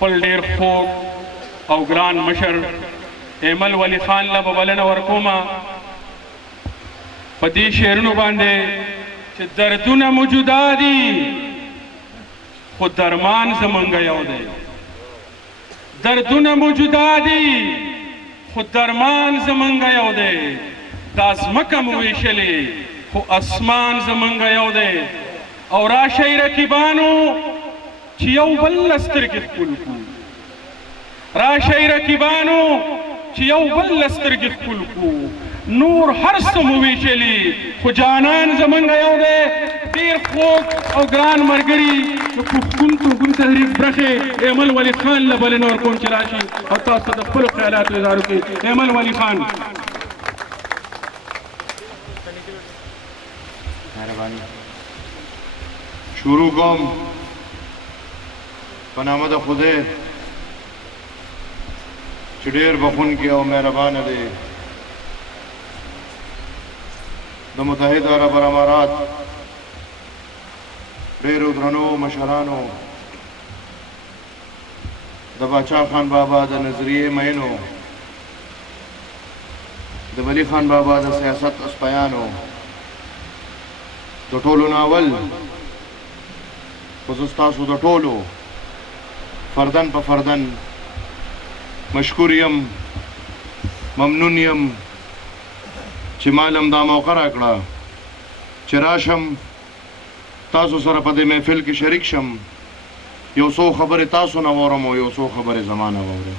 خپل ډېر خوږ او ګران مشر ایمل ولی خان له به بلنه ورکومه په دې شعرونو باندې چې دردونه مو جدا دي خو درمان زمونږ یو دی دردونه مو جدا دي خو درمان زمونږ یو دی دا ځمکه مو ویشلې خو اسمان زمونږ یو دی او راشئ رقیبانو چې یو بل له سترګې ښکل کړو راشئ رقیبانو چې یو بل له سترګې ښکل کړو نور هر څه مو ویشلي خو جانان زمونږ یو دی ډېر خوږ او ګران ملګري د پښتون توکون تحریک برخې ایمل ولی خان له بلنه ورکوم چې راشي او تاسو ته د خپلو خیالاتو اظهار وکړي ایمل ولی خان شروع کوم په نامه د خدای چې ډېر بخښونکی او مهربانه دی د متحده عرب امارات ډېرو درنو مشرانو د باچا خان بابا د نظریې مینو د ولی خان بابا د سیاست اسپیانو د ټولو ناول خو زه ستاسو د ټولو فردن په فردن مشکور یم ممنون یم چې مالم دا موقع راکړه چې راشم تاسو سره په دې محفل کې شریک شم یو څو خبرې تاسو نه واورم او یو څو خبرې زما نه واورم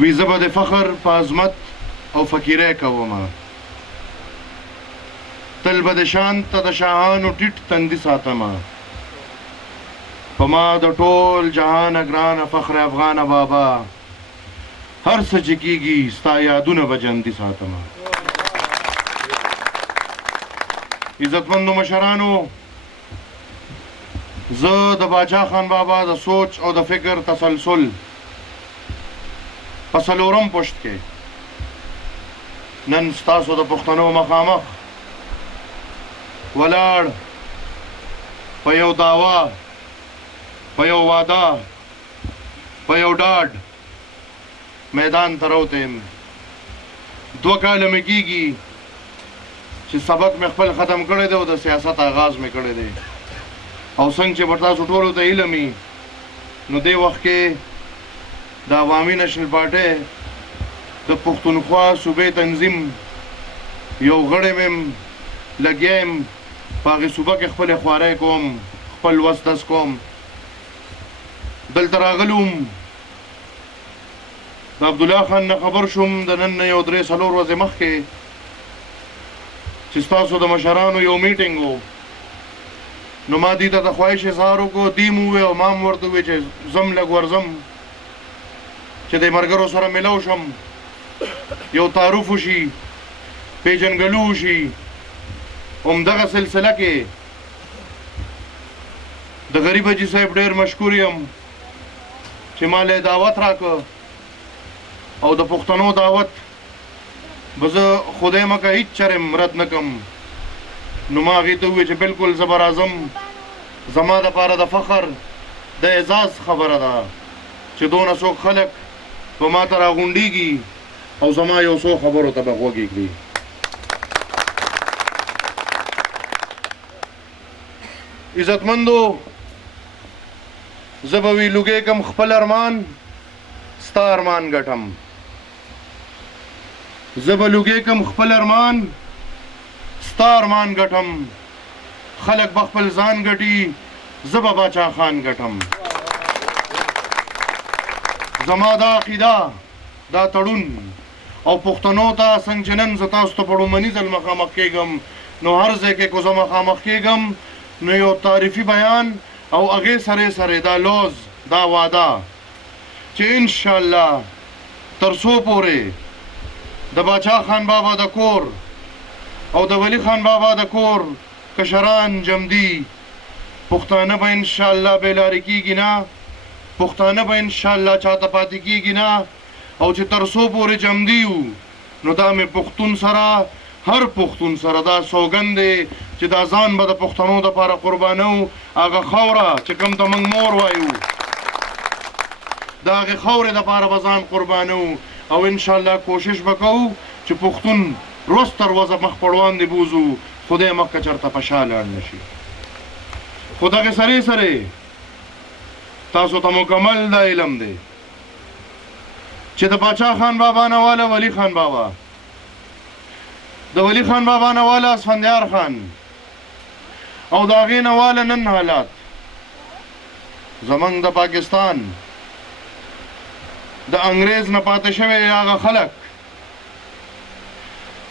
وی زه به د فخر په عظمت او فقیرۍ کومه تل به د شان ته د شاهانو ټیټ تندي ساتمه په ما د ټول جهان ګرانه فخر افغانه بابا هر څه چې کېږي ستا یادونه به ژوندي ساتمه عزتمندو مشرانو زه د باچا خان بابا د سوچ او د فکر تسلسل په څلورم پشت کې نن ستاسو د پښتنو مخامخ ولاړ په یو دعوا په یو وعده په یو ډاډ میدان ته راوتی یم 2 کاله مې کېږي چې سبق مې خپل ختم کړی دی او د سیاست آغاز مې کړی دی او څنګه چې به تاسو ټولو ته علم وي نو دې وخت کې د عوامي نشنل پارټۍ د پښتونخوا صوبې تنظیم یو غړی مې لګیا یم په هغې صوبه کې خپلې خوارۍ کوم خپل وس دس کوم دلته راغلی وم د عبدالله خان نه خبر شوم د نن نه یو 3-4 ورځې مخکې چې ستاسو د مشرانو یو میټینګ و نو ما دې ته د خواهش اظهار وکړو دې مو وویل او ما هم ورته وویل چې زم لږ ورځم چې د ملګرو سره ملو شم یو تعارف وشي پیژنګلو وشي همدغه سلسله کې د غریب حاجي صاحب ډېر مشکور یم چې ما له دعوت راکړ او د پښتنو دعوت به زه خدای مکه هېڅ چرم رد نه کړم نو ما هغې ته وویل چې بلکل زه به راځم زما دپاره د فخر د اعزاز خبره ده چې دونه څوک خلک په ما ته راغونډېږي او زما یو څو خبرو ته به غوږ ایږدي عزتمندو زه به وي لوګی کم خپل ارمان ستا ارمان ګټم زه به لوګی کم خپل ارمان ستا ارمان ګټم خلک به خپل ځان ګټي زه به باچا خان ګټم زما دا عقیده دا تړون او پښتنو ته څنګه چې نن زه تاسو ته په لومړني ځل مخامخ کېږم نو هر ځای کې که زه مخامخ کېږم نو یو تعریفي بیان او هغې سره دا لوز دا وعده چې انشاءالله تر څو پورې د باچا خان بابا د کور او د ولی خان بابا د کور کشران جمدي پښتانه به انشاءالله بېلارې کېږي نه پښتانه به انشاءالله چاته پاتې کېږي نه او چې تر څو پورې جمدي یو نو دا مې پښتون سره هر پښتون سره دا سوګند دی چې دا ځان به د پښتنو دپاره قربانو هغه خاوره چې کوم ته موږ مور وایو د هغې خاورې دپاره به ځان قربانو او انشاءالله کوشش به کوو چې پښتون روز تر ورځه مخ پر وړاندې بوځو خدای مخکې چېرته په شا لاړ نه شي خو دغې سرې سرې تاسو ته مکمل دا علم دی چې د باچا خان بابا نه والا ولی خان بابا د ولی خان بابا نه والا اسفندیار خان او د هغې نه والا نن حالات زموږ د پاکستان د انګریز نه پاتې شوی هغه خلک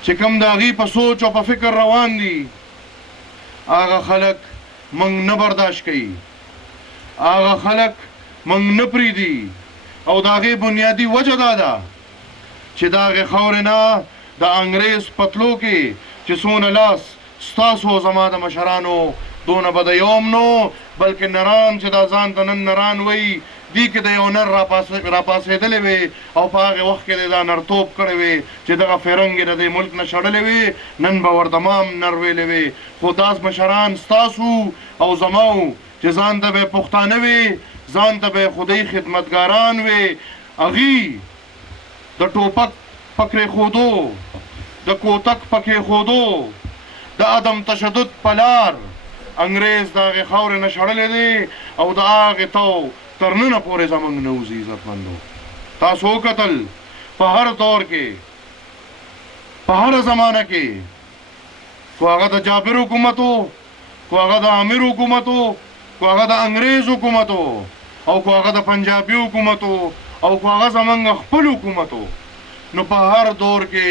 چې کوم د هغې په سوچ او په فکر روان دي هغه خلک موږ نه برداشت کوي هغه خلک موږ نه پرېږدي او د هغې بنیادي وجه دا ده چې د هغې خاورې نه د انګریز پتلو کې چې څونه لاس ستاسو او زما د مشرانو دونه به د یوم نو بلکې نران چې دا ځان ته نن نران وایي دې کې د یو نر راپاسېدلی وي او په هغې وخت کې د دا نرتوب کړی وي چې دغه فرنګ یې د دې ملک نه شړلی وي نن به ورته نر ویلی وي خو داس مشران ستاسو او زما و چې ځان ته به یې پښتانه وي ځان ته به یې خدای خدمتګاران وي هغې د ټوپک په کېښودو د کوتک په کېښودو د عدم تشدد په لار انګریز د هغې خاورې نه شړلی دی او د هغې تو تر ننه پورې زموږ نه وځي عزتمندو تاسو وکتل په هر دور کې په هره زمانه کې خو هغه د جابر حکومت و خو هغه د امیر حکومت و خو هغه د انګریز حکومت و او خو هغه د پنجابي حکومت و او خو هغه زموږ خپل حکومت و نو په هر دور کې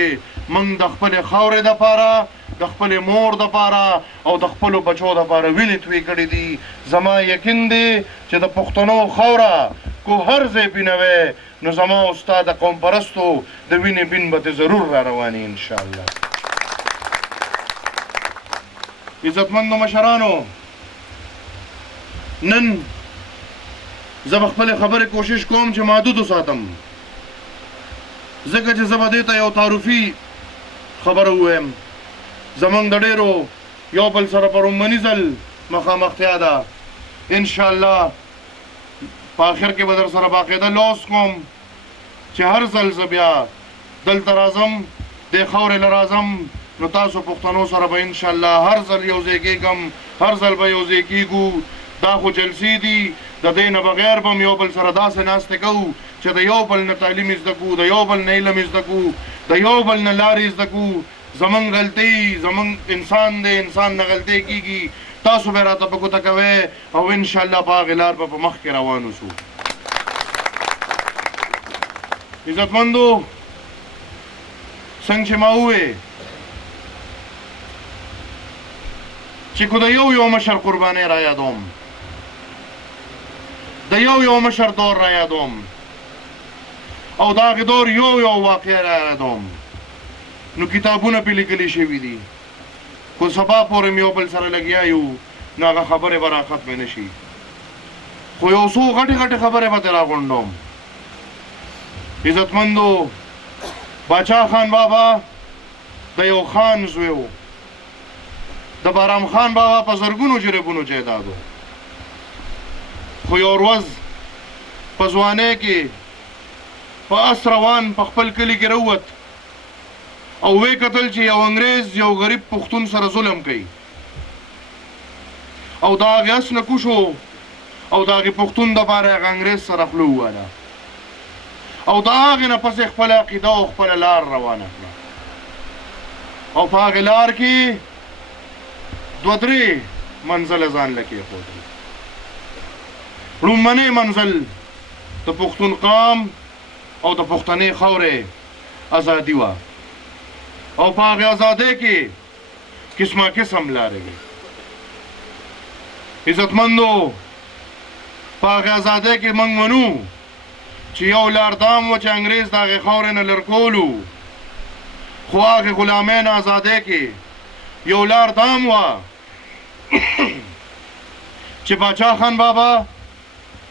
موږ د خپلې خاورې دپاره د خپلې مور دپاره او د خپلو بچو دپاره وینې توی کړي دي زما یقین دی چې د پښتنو خاوره کو هر ځای بینوي نو زما او ستا د قوم پرستو د وینې بین به ترې ضرور را رواني انشاءالله عزتمندو مشرانو نن زه به خپلې خبرې کوشش کوم چې محدود وساتم ځکه چې زه به دې ته یو تعارفي خبره ووایم زموږ د ډېرو یو بل سره په رومني ځل مخامختیا ده انشاءالله په آخر کې به در سره باقاعده لوس کوم چې هر ځل زه بیا دلته راځم دې خاورې له راځم نو تاسو پښتنو سره به انشاءالله هر ځل یو ځای کېږم هر ځل به یو ځای کېږو دا خو جلسې دي د دې نه بغیر به هم یو بل سره داسې ناستې کوو چې د یو بل نه تعلیم زده کړو د یو بل نه علم زده کړو د یو بل نه لارې زده کړو زمونږ غلطۍ زمونږ انسان دی انسان نه غلطۍ کېږي تاسو به راته په ګوته کوئ او انشاءالله په هغې لار به په مخ کې روان اوسو عزتمندو څنګه چې ما ووې چې کو د یو مشر قربانۍ را یادوم د یو مشر دور را یادوم او د هغې دور یو واقعه را یادوم نو کتابونه پې لیکلي شوي دي خو سبا پورې مې یو بل سره لګیا یو نو هغه خبرې به را ختمې نه شي خو یو څو غټې خبرې به ترې راغونډوم عزتمندو باچا خان بابا د یو خان زوی و د بارام خان بابا په زرګونو جریبونو جایداد و خو یو ورځ په ځوانۍ کې په اس روان په خپل کلي کې راووت او وی کتل چې یو انګریز یو غریب پښتون سره ظلم کوي او د هغې اس نه کوش و او د هغې پښتون دپاره هغه انګریز سره خوله وواله او د هغې نه پسې خپله عقیده او خپله لار روانه کړه او په هغې لار کې 2-3 منزله ځان له کېښودل لومړنی منزل د پښتون قام او د پښتنې خاورې ازادي وه او په هغې ازادۍ کې قسمه قسم لارې وې عزتمندو په هغې ازادۍ کې موږ منو چې یو لار دام و چې انګریز د هغې خاورې نه لر کولو خو هغې غلامۍ نه ازادۍ کې یو لار دام وه چې باچا خان بابا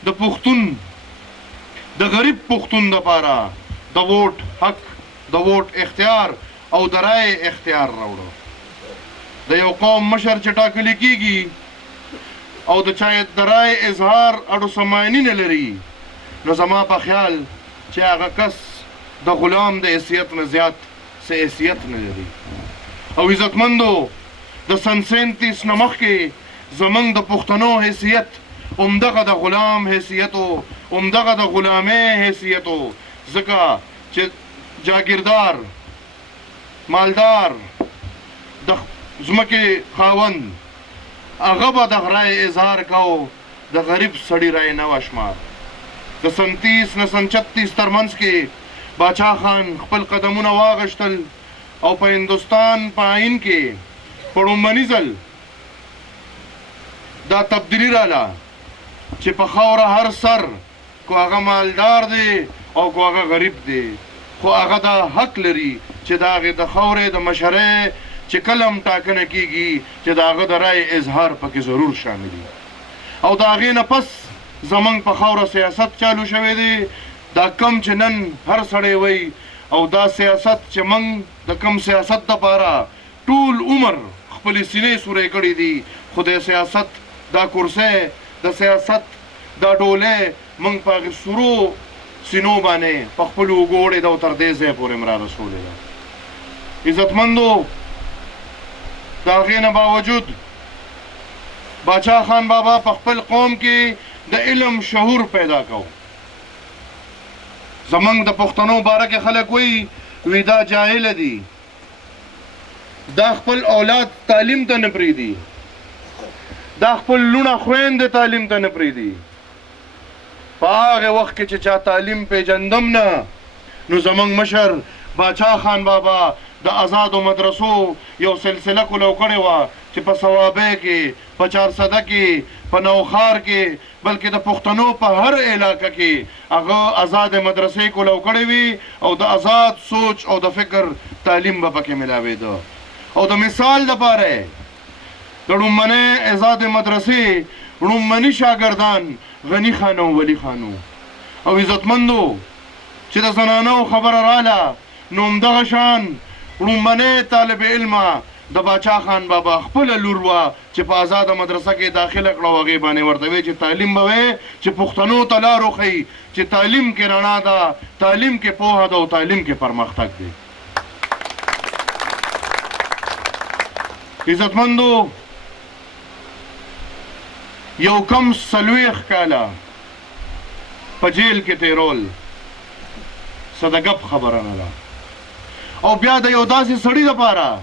د پښتون د غریب پښتون دپاره د ووټ حق د ووټ اختیار او د رای اختیار راوړو د یو قوم مشر چې ټاکلی کیږي او د چا د رای اظهار اړو سمایني نه لري، نو زما په خیال چې هغه کس د غلام د حیثیت نه زیات څه حیثیت نه لري. او عزتمندو، د سن 37 نه مخکې زموږ د پښتنو حیثیت همدغه د غلام حیثیت و، همدغه د غلامۍ حیثیت و، ځکه چې جاګیردار، مالدار، د ځمکې خاوند هغه به د رای اظهار کو، د غریب سړي رای نه وه شمار. د سن 30 نه سن 36 ترمنځ کې باچا خان خپل قدمونه واغشتل او په هندوستان په آئین کې په لومړني ځل دا تبدیلي راله چې په خاوره هر سر کو هغه مالدار دی او کو هغه غریب دی، خو هغه دا حق لري چې د هغې د خاورې د مشرۍ چې کله هم ټاکنه کیږي چې د هغه د رای اظهار پکې ضرور شامل وي. او د هغې نه پس زموږ په خاوره سیاست چالو شوی دی، دا کم چې نن هر سړی وایي، او دا سیاست چې موږ د کم سیاست دپاره ټول عمر خپلې سینې سورې کړي دي، خو د سیاست دا کرسی، د سیاست دا ډولۍ موږ په هغې سرو سینو باندې په خپلو اوږو وړې ده او تر دې ځای پورې م را رسولې ده. عزتمندو، د هغې نه باوجود باچا خان بابا په خپل قوم کې د علم شعور پیدا کو. زموږ د پښتنو باره کې خلک وایي دا جاهله دي، دا خپل اولاد تعلیم ته نه پرېږدي، دا خپل لوڼه خویندې تعلیم ته نه پرېږدي. په هغې وخت کې چې چا تعلیم پیژندم نه، نو زموږ مشر باچا خان بابا د آزادو مدرسو یو سلسله کولو کړې وه چې په صوابۍ کې، په چارسده کې، په نوخار کې، بلکې د پښتنو په هر علاقه کې هغه آزاد مدرسې کولو کړې وي او د آزاد سوچ او د فکر تعلیم به پکې میلاوېده. او د مثال دپاره د لومړنۍ آزاد مدرسې لومړني شاګردان غني خان او ولی خان. او عزتمندو، چې د زنانو خبره راله، نو همدغه شان لومړنۍ طالب علمه د باچا خان بابا خپله لور وه چې په آزاده مدرسه کې داخله کړه او هغې باندې ورته وی چې تعلیم به وی چې پښتنو ته لار وښیي چې تعلیم کې رڼا ده، تعلیم کې پوهه ده او تعلیم کې پرمختګ دی. عزتمندو، یو کم 40 کاله په جیل کې تیرول څه د ګپ خبره نه ده. او بیا د یو داسې سړي دپاره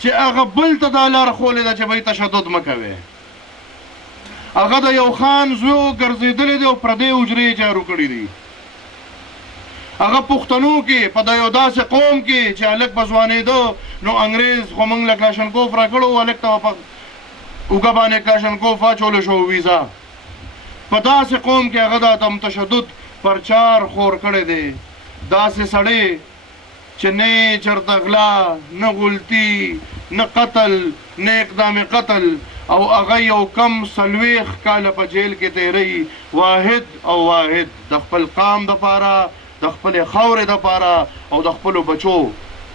چې هغه بل ته دا لاره ښولې ده چې به یې تشدد مه کوې، هغه د یو خان زوی ګرځېدلی دی او پردې حجرې جارو کړي دي. هغه پښتنو کې په د یو داسې قوم کې چې هلک به ځوانېده، نو انګریز خو موږ له کلاشنکوف را کړو، هلک ته په اوږه باندې کلاشنکوف اچولی شو ویزا. په داسې قوم کې هغه د عدم تشدد پرچار خور کړی دی. داسې سړی چې نه چرته غلا، نه غلطي، نه قتل، نه اقدام قتل، او هغه یو کم 40 کاله په جیل کې تیری، واحد او واحد د خپل قام دپاره، د خپلې خاورې دپاره او د خپلو بچو.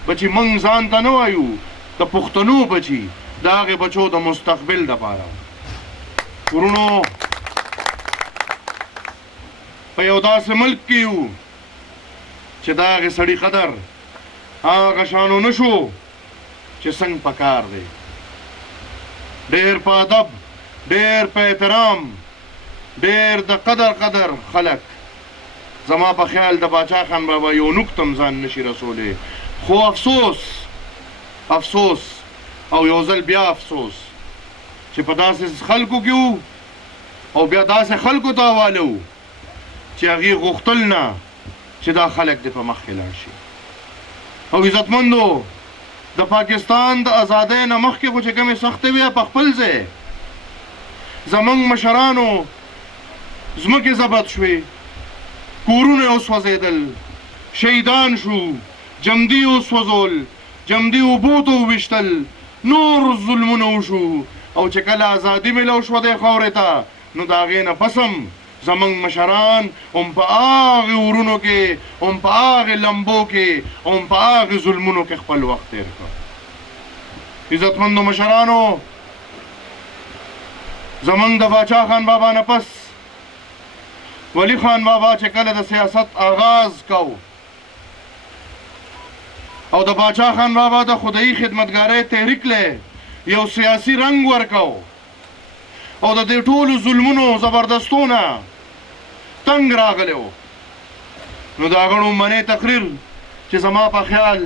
بچي موږ ځان ته نه وایو، د پښتنو بچي، د هغې بچو د مستقبل دپاره. ورونو، په یو داسې ملک کې یو چې د هغې سړي قدر هغه شانو نه شو چې څنګه پکار دی. ډېر په ادب، ډېر په احترام، ډېر د قدر خلک زما په خیال د باچا خان بابا یو نقطم ځان نشي رسولی. خو افسوس او یو ځل بیا افسوس چې په داسې خلکو کې وو او بیا داسې خلکو ته حواله وو چې هغې غوښتل نه چې دا خلک دې په مخکې لاړ شي. او عزتمندو، د پاکستان د ازادۍ نه مخکې خو چې کومې سختۍ وې په خپل ځای زموږ مشرانو ځمکې ضبط شوې، کورونه یې وسوځېدل، شهیدان شو، جمدي یې وسوځول، جمدي اوبو ته وویشتل، نور ظلمونه وشو. او چې کله ازادي میلاو شوه دې خاورې ته، نو د هغې نه پس هم زموږ مشران هم په هغې ورونو کې، هم په هغې لمبو کې، هم په هغې ظلمونو کې خپل وخت تېر کړ. عزتمندو مشرانو، زمونږ د باچا خان بابا نه پس ولی خان بابا چې کله د سیاست آغاز کو او د باچا خان بابا د خدایي خدمتګارۍ تحریک له یو سیاسي رنګ ورکو او د دې ټولو ظلمونو زبردستونه تنګ راغلی و، نو د هغه لومړنی تقریر چې زما په خیال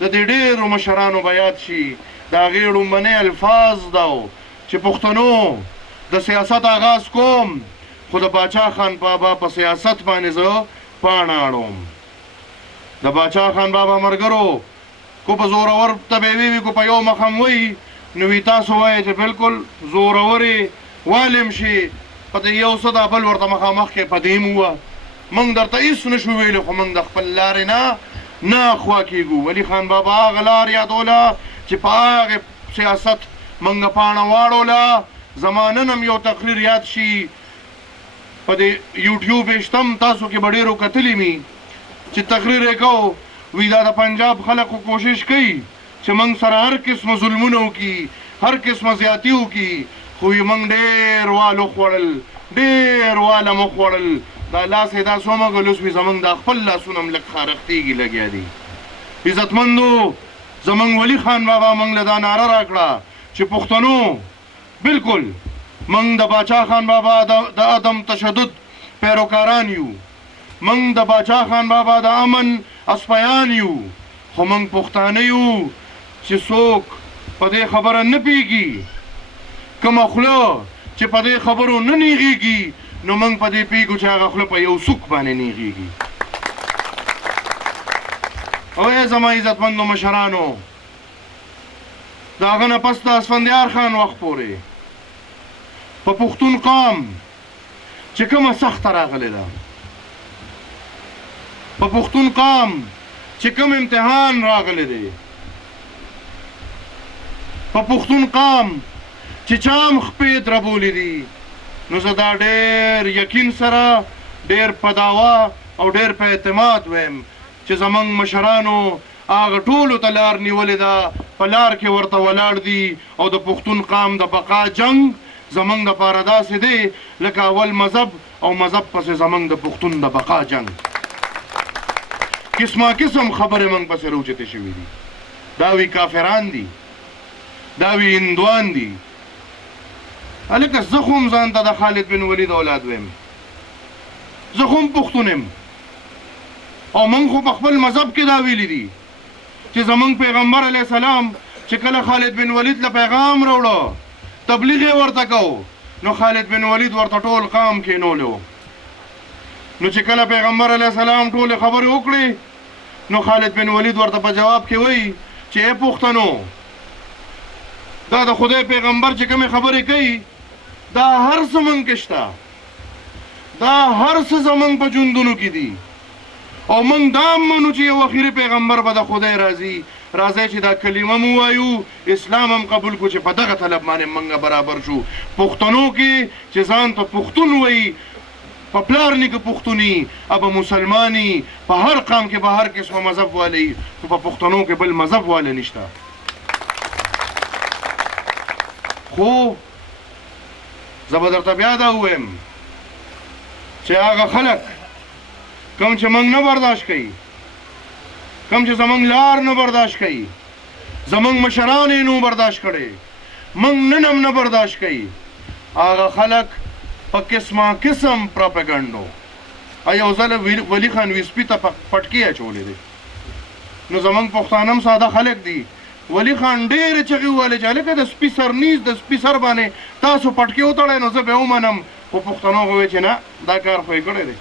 د دې ډېرو مشرانو به یاد شي، د هغې لومړنی الفاظ دا و چې پښتنو د سیاست آغاز کوم خو د باچا خان بابا په سیاست باندې زه پاڼه اړوم. د باچا خان بابا ملګرو کو په زورور طبیبي وي کو په یو مخم وي، نو وي تاسو وایئ چې بالکل زورورې والم شي په دې یو څه دا بل ورته مخامخ کې په دې م ووه. موږ درته هېڅ نه شو ویلی، خو موږ د خپل لارې نه خوا کېږو. ولي خان بابا هغه لار یادوله چې په هغې سیاست موږ پاڼه واړوله. زما نن هم یو تقریر یاد شي په دې یوټیوب شتم، تاسو کې به ډېرو کتلي مي چې تقریر یې کو، وی دا د پنجاب خلکو کوشش کوي چې موږ سره هر قسمه ظلمونه وکړي، هر قسمه زیاتي وکړي، خو یې موږ ډېر وال وخوړل، ډېر واله مو خوړل. دا لاس یې دا څومره ګلوس وي، زموږ دا خپل لاسونه هم لږ خارښتېږي لګیا دي. عزتمندو، زموږ ولي خان بابا موږ له دا ناره راکړه چې پښتنو بالکل موږ د باچا خان بابا د عدم تشدد پیروکاران یو، موږ د باچا خان بابا د امن اسپیان یو، خو موږ پښتانه یو چې څوک په دې خبره نه پوهېږي، کومه خوله چې په دې خبرو نه نیغېږي، نو موږ په دې پوهېږو چې هغه خوله په یو سوک باندې نیغېږي. او ای زما عزتمندو مشرانو، د هغه نه پس د اسفندیار خان وخت پورې په پښتون قام چې کومه سخته راغلې ده، په پښتون قام چې کوم امتحان راغلی دی، په پښتون قام چې چا هم خپې دربولې دي، نو زه دا ډېر یقین سره، ډېر په دعوا او ډېر په اعتماد وایم چې زموږ مشرانو هغه ټولو ته لار نیولې ده، په لار کې ورته ولاړ دي، او د پښتون قام د بقا جنګ زموږ دپاره داسې دی لکه اول مذهب او مذهب پسې زموږ د پښتون د بقا جنګ. قسمه قسم خبرې موږ پسې راوچتې شوي دي. دا وی کافران دي، دا وی هندوان دي. هلکه زه خو هم ځان ته د خالد بن ولید اولاد ویم، زه خو هم پښتون یم، او موږ خو په خپل مذهب کې دا ویلي دي چې زموږ پیغمبر علیه السلام چې کله خالد بن ولید له پیغام راوړه، تبلیغ یې ورته کو، نو خالد بن ولید ورته ټول قام کېنولو. نو چې کله پیغمبر علیه السلام ټولې خبرې وکړې، نو خالد بن ولید ورته په جواب کې وایي چې ای پښتنو، دا د خدای پیغمبر چې کومې خبرې کوي دا هر څه موږ کې شته، دا هر څه زموږ په ژوندونو کې دي، او موږ دا هم منو چې یو اخري پیغمبر به د خدای راځي چې دا کلمه مو وایو، اسلام هم قبول کو چې په دغه طلب باندې موږ برابر شو. پښتنو کې چې ځان ته پښتون وایي، په پلار نیکه پښتوني، ابه مسلماني، په هر قام کې به هر قسمه مذهب والی، خو په پښتنو کې بل مذهب والی نشته. خو زه به درته بیا دا ووایم چې هغه خلک کوم چې موږ نه برداشت کوي، کوم چې زموږ لار نه برداشت کوي، زموږ مشران یې نو برداشت کړی، موږ نن هم نه برداشت کوي، هغه خلک په قسمه قسم پروپاګنډو یو ځل ولي خان ویسپي ته پټکي اچولی دی. نو زموږ پښتانه هم ساده خلک دي، ولي خان ډېرې چغې وویلې چې هلکه د سپي سر نیز د سپي سر باندې تاسو پټکي وتړئ، نو زه به ومنم، خو پښتنو وویل چې نه، دا کار خو یې کړی دی.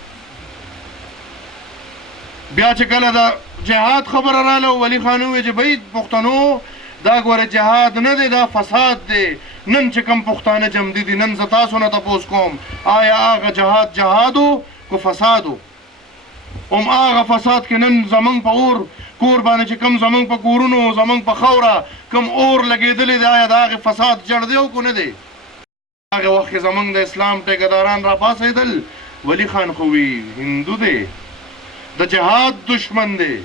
بیا چې کله د جهاد خبره راله، ولي خان وویل چې بهی پښتنو دا ګوره جهاد نه دی، دا فساد دی. نن چې کوم پښتانه جمدي دي، نن زه تاسو نه تپوس کوم، آیا هغه جهاد و که فساد و؟ هم هغه فساد کې نن زموږ په کور باندې چې کوم زموږ په کورونو، زموږ په خاوره کوم اور لګېدلی دی، آیا د هغې فساد جړ دی او که نه دی؟ هغې وخت کې زموږ د اسلام ټیکهداران راپاڅېدل، ولي خان خو وي هندو دی، د جهاد دشمن دی،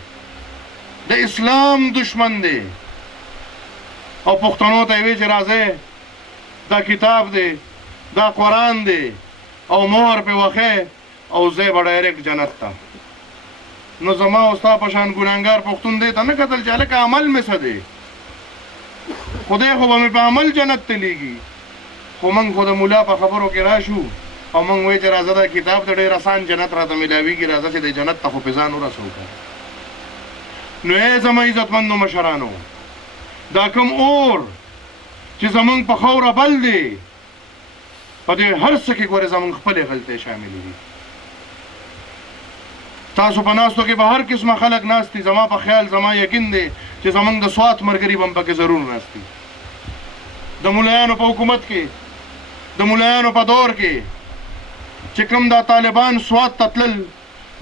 د اسلام دشمن دی. او پښتنو ته وی چې راځي دا کتاب دی دا قرآن دی او مهر په وخه او زه به ډایرکټ جنت ته. نو زما او ستا په شان ګناهګار پښتون دی ته نه کتل چې هلکه عمل مې څه دی، خدای خو به مې په عمل جنت ته لیږي. خو موږ خو د ملا په خبرو کې راشو او موږ وایو چې راځه دا کتاب ته ډېر اسان جنت راته میلاویږي، راځه چې د جنت ته خو په ځان ورسوو. نو ای زما عزتمندو مشرانو، دا کوم اور چې زمونږ په خاوره بل دی، په دې هر څه کې ګورې زمونږ خپلې غلطۍ شاملې دي. تاسو په ناستو کې به هر قسمه خلک ناست دي، زما په خیال زما یقین دی چې زمونږ د سوات ملګري به هم پکې ضرور ناست دي. د ملایانو په حکومت کې، د ملایانو په دور کې چې کوم دا طالبان سوات ته تلل،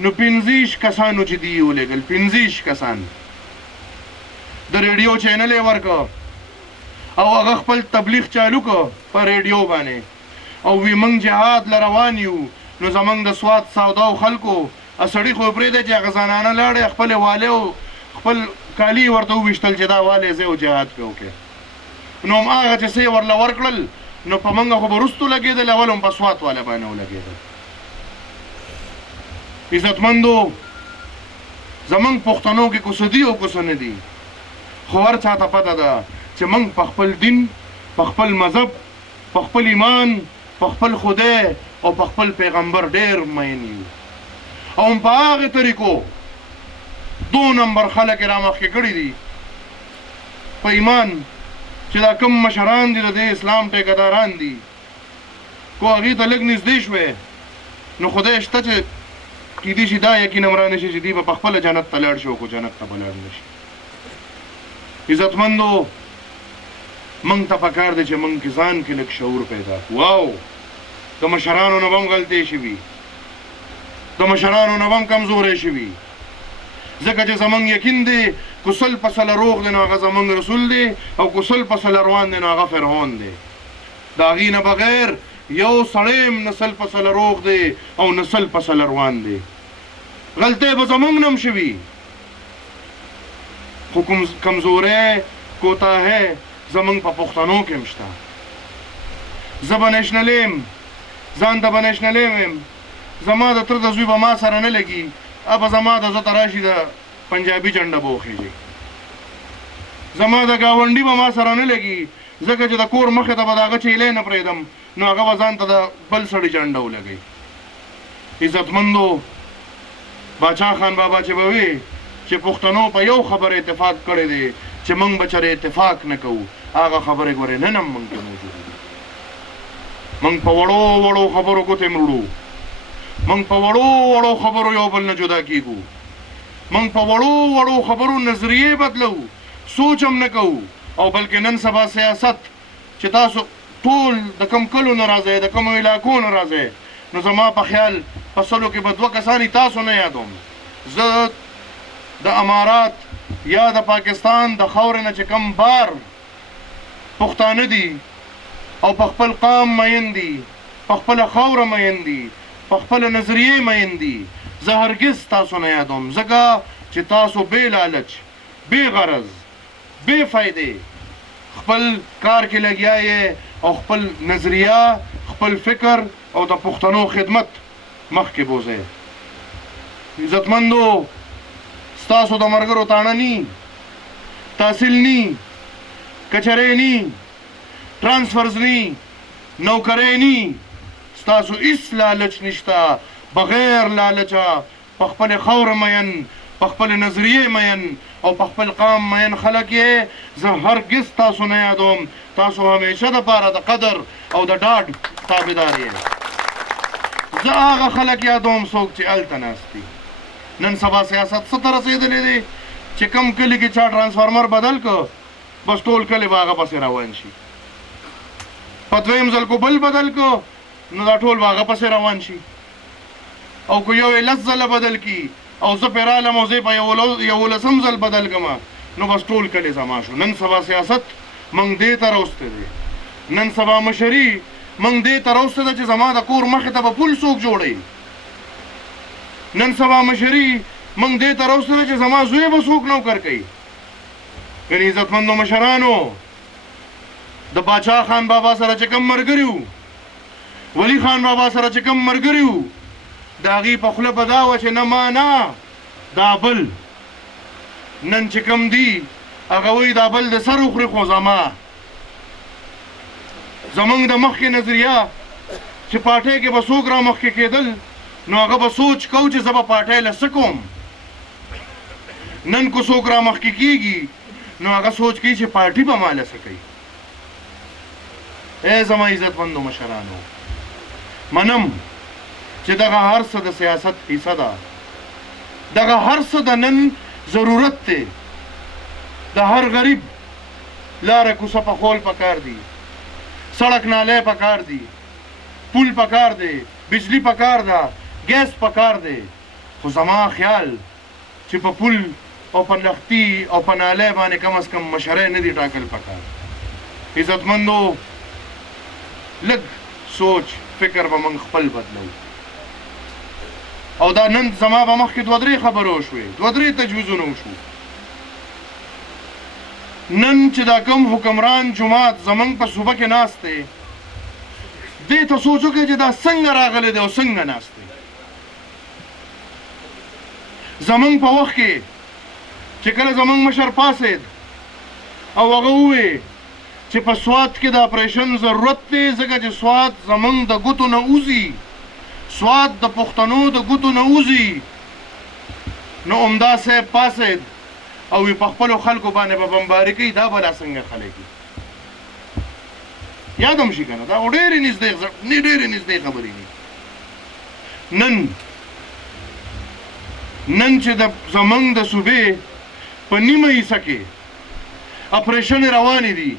نو 25 کسانو چې دی ولېږل، 25 کسان د ریډیو چینل یې ورکړ او هغه خپل تبلیغ چالو کړ په ریډیو باندې او وی موږ جهاد له روان یو. نو زمونږ د سوات سوداو خلکو سړي خو پرېږدی چې هغه زنانه لاړې خپلې والې او خپل کالي ورته وویشتل چې دا والې زه او جهاد پې وکړې. نو هغه چې څه یې ورله ورکړل نو په موږ خو به وروستو لګېدل، اول هم په سوات والا باندې ولګېدل. عزتمندو، زمونږ پښتنو کې کوڅه دي او کوڅه نه دي، خو هر چا ته پته ده چې موږ په خپل دین، په خپل مذهب، په خپل ایمان، په خپل خدای او په خپل پیغمبر ډېر مین یو. او هم په هغې طریقو 2 نمبر خلک یې رامخکې کړي دي په ایمان چې دا کوم مشران دي د دې اسلام ټیکهداران دي. کو هغې ته لږ نږدې شوې نو خدای شته چې کیدای شي دا یقین هم رانشي چې دوی به په خپله جنت ته لاړ شي او خو جنت ته به لاړ نه شي. عزتمندو، موږ ته پکار دی چې موږ کې ځان کې لږ شعور پیدا کړو. او د مشرانو نه به هم غلطۍ شوي، د مشرانو نه به هم کمزوری شوي، ځکه چې زمونږ یقین دی که 100% روغ دی نو هغه زمونږ رسول دی او که 100% روان دی نو هغه فرعون دی. د هغې نه بغیر یو سړی هم نه 100% روغ دی او نه 100% روان دی. غلطۍ به زمونږ نه هم شوي، خو کمزوری کوتاهی زمونږ په پښتنو کې هم شته. زه به نیشنل یم، ځان ته به نیشنل یم، زما د تره د زوی به ما سره نه لګي، به زما د زه ته راشي د پنجابي جنډه به وخېږي، زما د ګاونډي به ما سره نه لګي، ځکه چې د کور مخې ته به د هغه چیلی نه پرېږدم نو هغه به ځان ته د بل سړي جنډه ولګوي. عزتمندو، باچا خان بابا چې به وي چې پښتنو په یو خبر اتفاق کړی دی چې موږ به چېرې اتفاق نه کوو، هغه خبرې ګورې نن هم موږ ته موجودې دي. موږ په وړو وړو خبرو ګوتې مړو، موږ په وړو وړو خبرو یو بل نه جدا کېږو، موږ په وړو وړو خبرو نظریې بدلو، سوچ هم نه کوو. او بلکې نن سبا سیاست چې تاسو ټول د کوم کلو نه راځئ، د کومو علاقو نه راځئ، نو زما په خیال په 100 کې به 2 کسانی تاسو نه یادوم. زه د امارات یا د پاکستان د خاورې نه چې کم بار پښتانه دي او په خپل قام مین دي، په خپله خاوره مین دي، په خپله نظریې مین دي، زه هرګز تاسو نه یادوم، ځکه چې تاسو بې لالچ، بې غرض، بې فایدې خپل کار کې لګیا یې او خپل نظریه، خپل فکر او د پښتنو خدمت مخکې بوځئ. عزتمندو، ستاسو د ملګرو تاڼه نی، تحصیل نی، کچرۍ نی، ټرانسفرز نی، نوکرۍ نی، ستاسو هیڅ لالچ نشته. بغیر لالچه په خپلې خاوره مین، په خپلې نظریې مین او په خپل قام مین خلک یې زه هرګز تاسو نه یادوم. تاسو همیشه دپاره د قدر او د ډاډ تابعدار یې. زه هغه خلک یادوم څوک چې هلته ناست دي. نن سبا سیاست څه ته رسېدلی دی چې کم کلي کې چا ټرانسفارمر بدل که بس ټول کلي به هغه پسې روان شي، په 2یم ځل کو بل بدل که نو دا ټول به هغه پسې روان شي، او که یو یې 10 ځله بدل کي او زه پرې رالم او زه په 11م ځل بدل کړم نو بس ټول کلي زما شو. نن سبا سیاست موږ دې ته راوستی دی، نن سبا مشري موږ دې ته راوستی ده چې زما د کور مخې ته به پل څوک جوړوي، نن سبا مشري موږ دې ته راوستی ده چې زما زوی به څوک نوکر کوي. ګنې عزتمندو مشرانو، د باچا خان بابا سره چې کوم ملګري وو، ولی خان بابا سره چې کوم ملګري وو، د هغې په خوله به دا وه چې نه ما نه دا بل. نن چې کوم دي هغه وایي دا بل د سر وخوري خو زما. زمونږ د مخکې نظریه چې پارټۍ کې به څوک را مخکې کېدل نو هغه به سوچ کو چې زه به پارټۍ له څه کوم. نن کو څوک را مخکې کېږي نو هغه سوچ کوي چې پارټي به ما له څه کوي. ای زما عزتمندو مشرانو، منم چې دغه هر څه د سیاست حصه ده، دغه هر څه د نن ضرورت دی. د هر غریب لاره کوڅه پخول پکار دي، سړک نالی پکار دي، پول پکار دی، بجلی پکار ده، ګیس پکار دی. خو زما خیال چې په پول او په لښتي او په نالی باندې کم از کم مشرۍ نه دي ټاکل پکار. عزتمندو، لږ سوچ فکر به موږ خپل بدلو. او دا نن زما به مخکې دوه درې خبرې وشوې، دوه درې تجویزونه وشو. نن چې دا کم حکمران جماعت زمونږ په صوبه کې ناست دی، دې ته سوچ وکړئ چې دا څنګه راغلی دی او څنګه ناست دی. زمونږ په وخت کې چې کله زمونږ مشر پاسېد او هغه وویې چې په سوات کې د اپریشن ضرورت دی ځکه چې سوات زمونږ د ګوتو نه وځي، سوات د پښتنو د ګوتو نه وځي، نو عمده صاحب پاسېد او وی په خپلو خلکو باندې به بمباري کوي. دا به لا څنګه خلک یاد هم شي که نه، دا خو ډېرې نږدې خبرې دي. نن چې زمونږ د صوبې په نیمه حصه کې اپریشنې روانې دي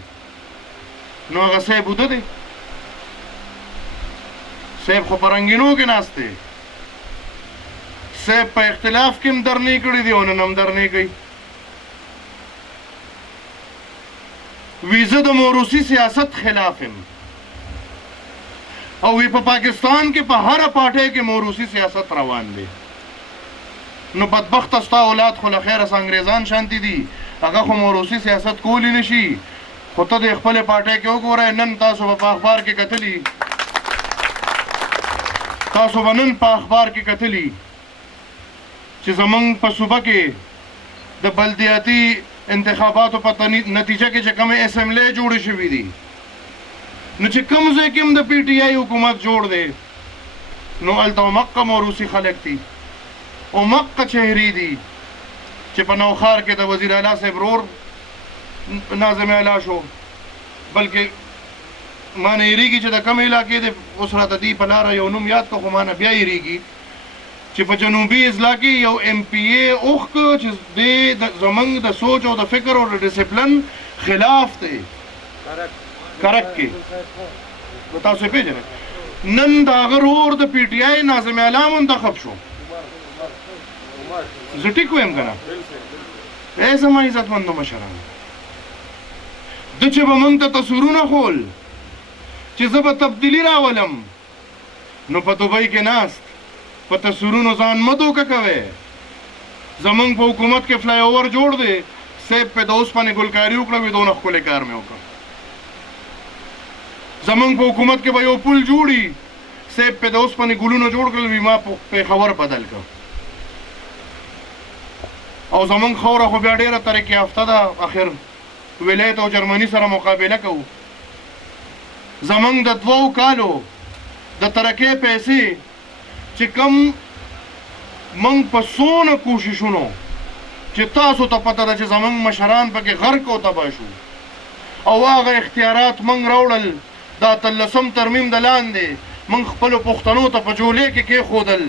نو هغه صاحب وده دی. صاحب خو په رنګینو کې ناست دی، صاحب په اختلاف کې هم درنې کړي دي او نن هم درنې کوي. وی زه د موروثي سیاست خلاف یم او وی په پاکستان کې په هره پارټۍ کې موروثي سیاست روان دی. نو بدبخته ستا اولاد خو له خیره انګریزان شانتي دي، هغه خو موروثي سیاست کولی نشي. خو ته د خپلې پارټۍ کې وګورئ، نن تاسو به په اخبار کې کتلي، تاسو به نن په اخبار کې کتلي چې زمونږ په صوبه کې د بلدیاتي انتخاباتو په نتیجه کې چې کومې اسمبلی جوړې شوي دي، نو چې کوم ځای کې هم د پی ټي آی حکومت جوړ دی نو هلته مقه موروثي خلک دي او مقه چهرې دي چې په نوخار کې د وزیر اعلی صاحب ورور ناظم اعلی شو، بلکې ما نه هېرېږي چې د کوم علاقې دی، اوس راته دي په لاره یو نوم یاد کړه خو ما نه بیا هېرېږي چې په جنوبي اضلاع کې یو ایم پی اے اوښ که چې دی زمونږ د سوچ او د فکر او د ډسپلن خلاف دی. کرک کې نو تاسو یې پېژنئ. نن د هغه ورور د پی ټي آی ناظم اعلی منتخب شو. زه ټیک وایم که نه؟ ای زما عزتمندو مشرانو، ده چې به موږ ته تصویرونه ښول چې زه به تبدیلي راولم، نو په دوبۍ کې ناست په تصویرونو ځان مه دوکه کوئ. زمونږ په حکومت کې فلای اوور جوړ دی، صاحب پې د اوسپنې ګلکاري وکړه، وي دونه ښکلی کار مې وکړه. زمونږ په حکومت کې به یو پل جوړي، صاحب پې د اوسپنې ګلونه جوړ کړل، وي ما پېښور بدل کړ. او زمونږ خاوره خو بیا ډېره ترقي یافته ده، اخر ولایت او جرمني سره مقابله کوو. زمونږ د 2 کالو د ترقۍ پیسې چې کم موږ په څونه کوششونو چې تاسو ته پته ده چې زمونږ مشران پکې غرق او تباه شو او هغه اختیارات موږ راوړل، دا 13 ترمیم د لاندې موږ خپلو پښتنو ته په جولې کې کېښودل.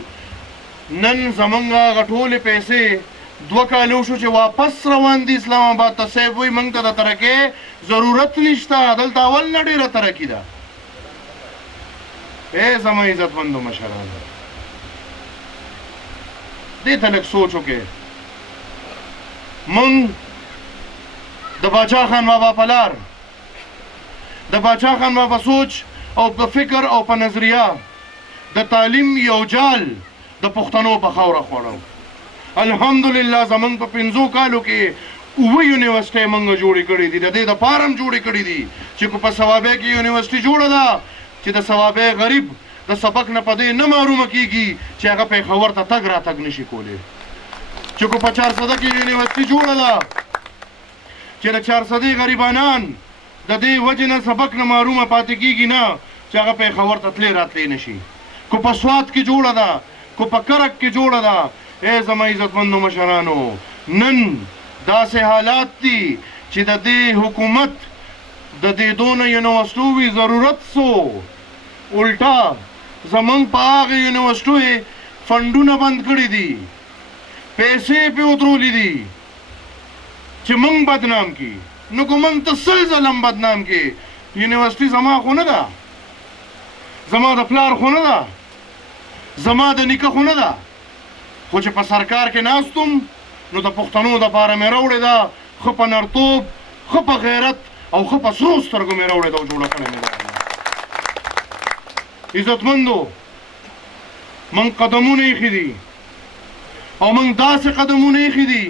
نن زمونږ هغه ټولې پیسې 2 کال وشو چې واپس روان دي اسلام آباد ته. صاحب وایي موږ ته د ترقۍ ضرورت نشته، دلته اول نه ډېره ترقي ده. ای زما عزتمندو مشرانو، دې ته لږ سوچ وکړئ. موږ د باچا خان بابا په لار، د باچا خان بابا سوچ او په فکر او په نظریه د تعلیم یو جال د پښتنو په خاوره خوړو. الحمدلله زمونږ په 5 کالو کې اوه یونیورسټۍ موږ جوړې کړې دي، د دې دپاره هم جوړې کړې دي چې که په ثوابۍ کې یونیورسټي جوړه ده چې د ثوابۍ غریب د سبق نه په دې نه محرومه کېږي چې هغه پېښور ته تګ راتګ نشي کولی، چې که په چارسده کې یونیورسټي جوړه ده چې د چارسدې غریبانان د دې وجې نه سبق نه محرومه پاتې کېږي نه چې هغه پېښور ته تللی راتلی نشي، که په سوات کې جوړه ده که په کرک کې جوړه ده. ای زما عزتمندو مشرانو، نن داسې حالات دي چې د دې حکومت د دې دونه یونیورسټو وي ضرورت سو الټا زمونږ په هغې یونیورسټو یې فنډونه بند کړي دي، پیسې پې ودرولي دي چې موږ بدنام کړي. نو که موږ ته سل ځله هم بدنام کړي، یونیورسټي زما خو نه ده، زما د پلار خو نه ده، زما د نیکه خو نه ده، خو چې په سرکار کې ناستم نو د پښتنو دپاره مې راوړې ده، ښه په نرتوب، ښه په غیرت او ښه په سرو سترګو مې راوړې ده او جوړه کړې مې ده. عزتمندو، موږ قدمونه ایښي دي او موږ داسې قدمونه ایښي دي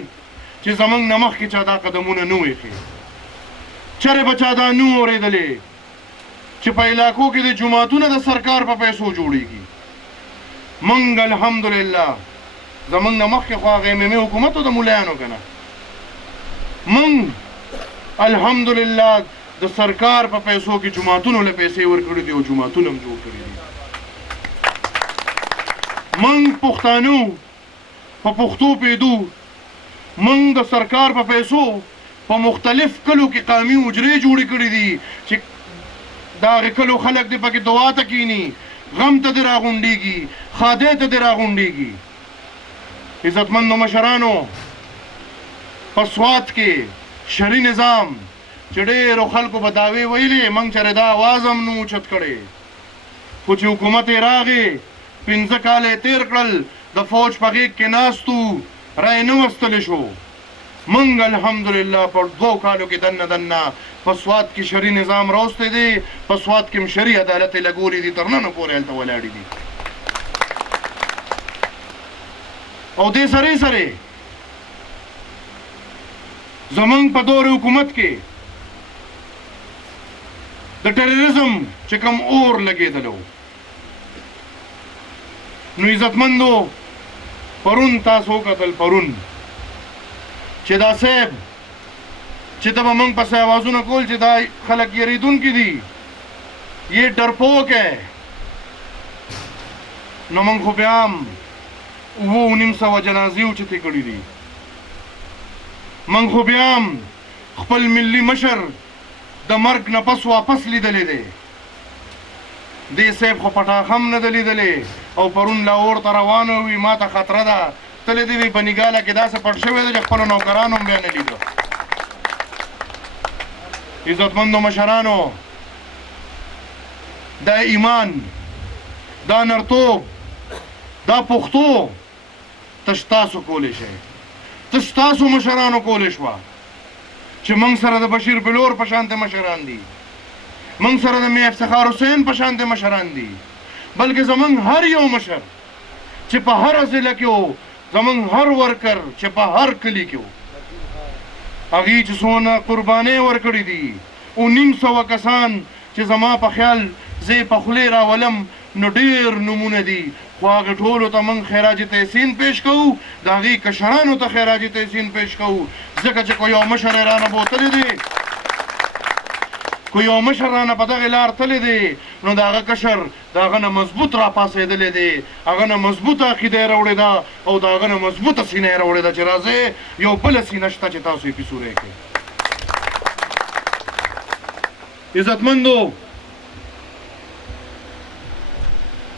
چې زموږ نه مخکې چا دا قدمونه نه و ایښي، چرې به چا دا نه و اورېدلې چې په علاقو کې د جوماتونه د سرکار په پیسو جوړېږي. موږ الحمدلله زمونږ نه مخکې خو هغه ایم حکومت و د ملایانو که نه، موږ الحمدلله د سرکار په پیسو کې جوماتونو له پیسې ورکړي دي او جوماتونه هم جوړ کړي دي. موږ پښتانو په پښتو پیدو، موږ د سرکار په پیسو په مختلف کلو کې قامي حجرې جوړې کړي دي چې د هغې کلو خلک دې پکې دعا ته کښېني، غم ته دې راغونډېږي، ښادۍ ته دې راغونډېږي. عزتمندو مشرانو، په سوات کې شرعي نظام چې ډېرو خلکو به دعوې ویلې، موږ چېرې دا آواز هم نه اوچت کړی، خو چې حکومت یې راغې 15 کاله یې تېر کړل، د فوج په غېږ کې ناست وو، رایې نه وستلی شو. موږ الحمدلله په 2 کالو کې دننه په سوات کې شرعي نظام راوستی دی، په سوات کې هم شرعي عدالت یې لګولي دي، تر ننه پورې هلته ولاړې دي. او دې سره سره زمونږ په دور حکومت کې د ټیرریزم چې کوم اور لګېدلو، نو عزتمندو پرون تاسو وکتل، پرون چې دا صاحب چې ته به موږ پسې اوازونه کول چې دا خلک یریدونکي دي، یې ډرپوک ہے، نو موږ خو بیا هم 900 جنازې اوچتې کړي دي. موږ خو بیا هم خپل ملي مشر د مرګ نه پس واپس لیدلی دی، دې صاحب خو پټاخه هم نه ده لیدلی، او پرون لاهور ته روانه وي، ما ته خطره ده، تللی دی وي بنیګاله کې داسې پټ شوی دی چې خپلو نوکرانو هم بیا نه لیده. عزتمندو مشرانو، دا ایمان، دا نرتوب، دا پښتو تش تاسو کولی شئ، تش تاسو مشرانو کولی شوه چې موږ سره د بشیر بلور په شانتې مشران دي، موږ سره د میر افتخار حسین په شانتې مشران دي، بلکې زموږ هر یو مشر چې په هره ضلع کې و، زموږ هر ورکر چې په هر کلي کې و، هغې چې څونه قربانۍ ورکړي دي، 900 کسان چې زما په خیال زه یې په خولې راولم نو ډېر نومونه دي، خو هغې ټولو ته موږ خراج تحسین پیش کوو، د هغې کشرانو ته خراج تحسین پیش کوو، ځکه چې که یو مشر یې رانه بوتلی دی، که یو مشر رانه په دغې لار تللی دی، نو د هغه کشر د هغه نه مضبوط راپاڅېدلی دی، هغه نه مضبوطه عقیده یې راوړې ده او د هغه نه مضبوطه سینه یې راوړې ده چې راځئ یو بله سینه شته چې تاسو یې پې سوری کړئ. عزتمندو،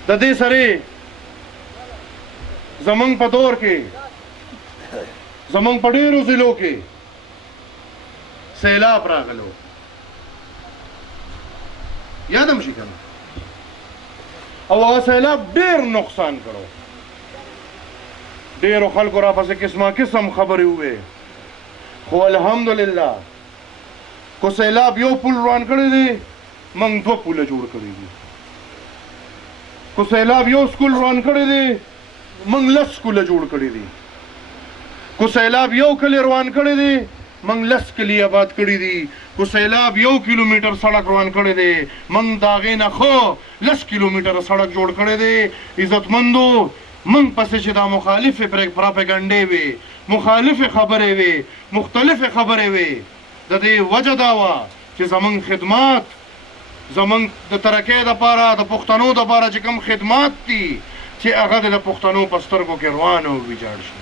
د دې سره زمونږ په دور کې زمونږ په ډېرو ضلعو کې سیلاب راغلو، یادم شي که نه، او هغه سیلاب ډېر نقصان کړو، ډېرو خلکو راپسې قسمه قسم خبرې ووې، خو الحمدلله که سیلاب یو پل روان کړی دی، موږ 2 پوله جوړ کړي دي، که سیلاب یو سکول روان کړی دی، موږ 10 سکوله جوړ کړي دي، که سیلاب یو کلی روان کړی دی، منگ 10 کلی آباد کړی دي خو سیلاب 1 کیلومیټر سړک روان کړی دی منگ د هغې نه ښه 10 کیلومیټره سړک جوړ کړی دی عزتمندو منگ پسې چې دا مخالفې پراپګنډې وې مخالفې خبرې وې مختلفې خبرې وې د دې وجه دا وه چې زمونږ خدمات زمونږ د ترقۍ دپاره د پښتنو دپاره چې کوم خدمات دي چې هغه د پښتنو په سترګو کې روان او ویجاړ شي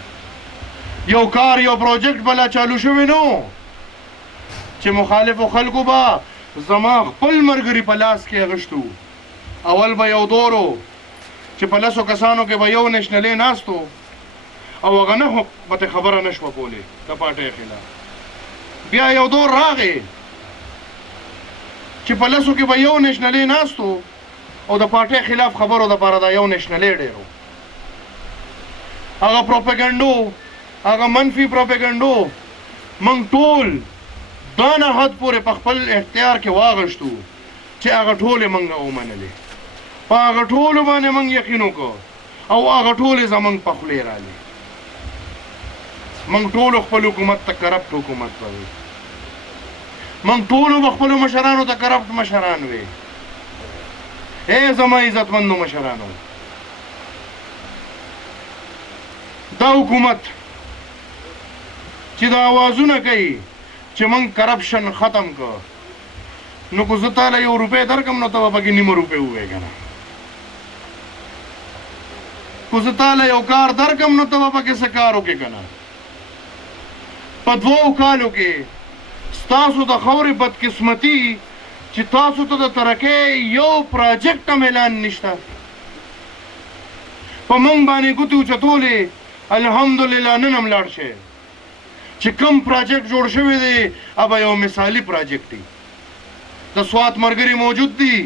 یو کار یو پروجیکټ بلا چالو شوی نو چې مخالفو خلکو به زما خپل ملګري په لاس کې اغشتو اول به یو دورو چې په 10 کسانو کې به یو نشنلې ناستو او هغه نه به ته خبره نه شوه کولی د پارټۍ خلاف بیا یو دور راغی چې په 10 کې به یو نشنلې ناستو او د پارټۍ خلاف خبرو دپاره دا یو نشنلې ډېرو هغه پروپګنډو هغه منفي پروپګنډو موږ ټول دا نه حد پورې په خپل اختیار کې واغشتو چې هغه ټولې موږ ومنلې په هغه ټولو باندې موږ یقین وکړو او هغه ټولې زموږ په خولې رالې موږ ټولو خپل حکومت ته کرپټ حکومت وایو موږ ټولو به خپلو مشرانو ته کرپټ مشران وې ای زما عزتمندو مشرانو دا حکومت چې دا آوازونه کوي چې موږ کرپشن ختم کړ نو که زه تاله 1 روپۍ درکړم نو ته به پکې 0.5 روپۍ ووایې که نه که زه تاله یو کار درکړم نو ته به پکې څه کار وکړې که نه په 2 کالو کې ستاسو د خاورې بدقسمتي چې تاسو ته د ترقۍ یو پراجیکټ هم اعلان نشته په موږ باندې ګوتې اوچتولې الحمدلله نن هم لاړ شئ چې کوم پراجیکټ جوړ شوی دی هغه یو مثالي پراجیکټ دی د سوات ملګري موجود دي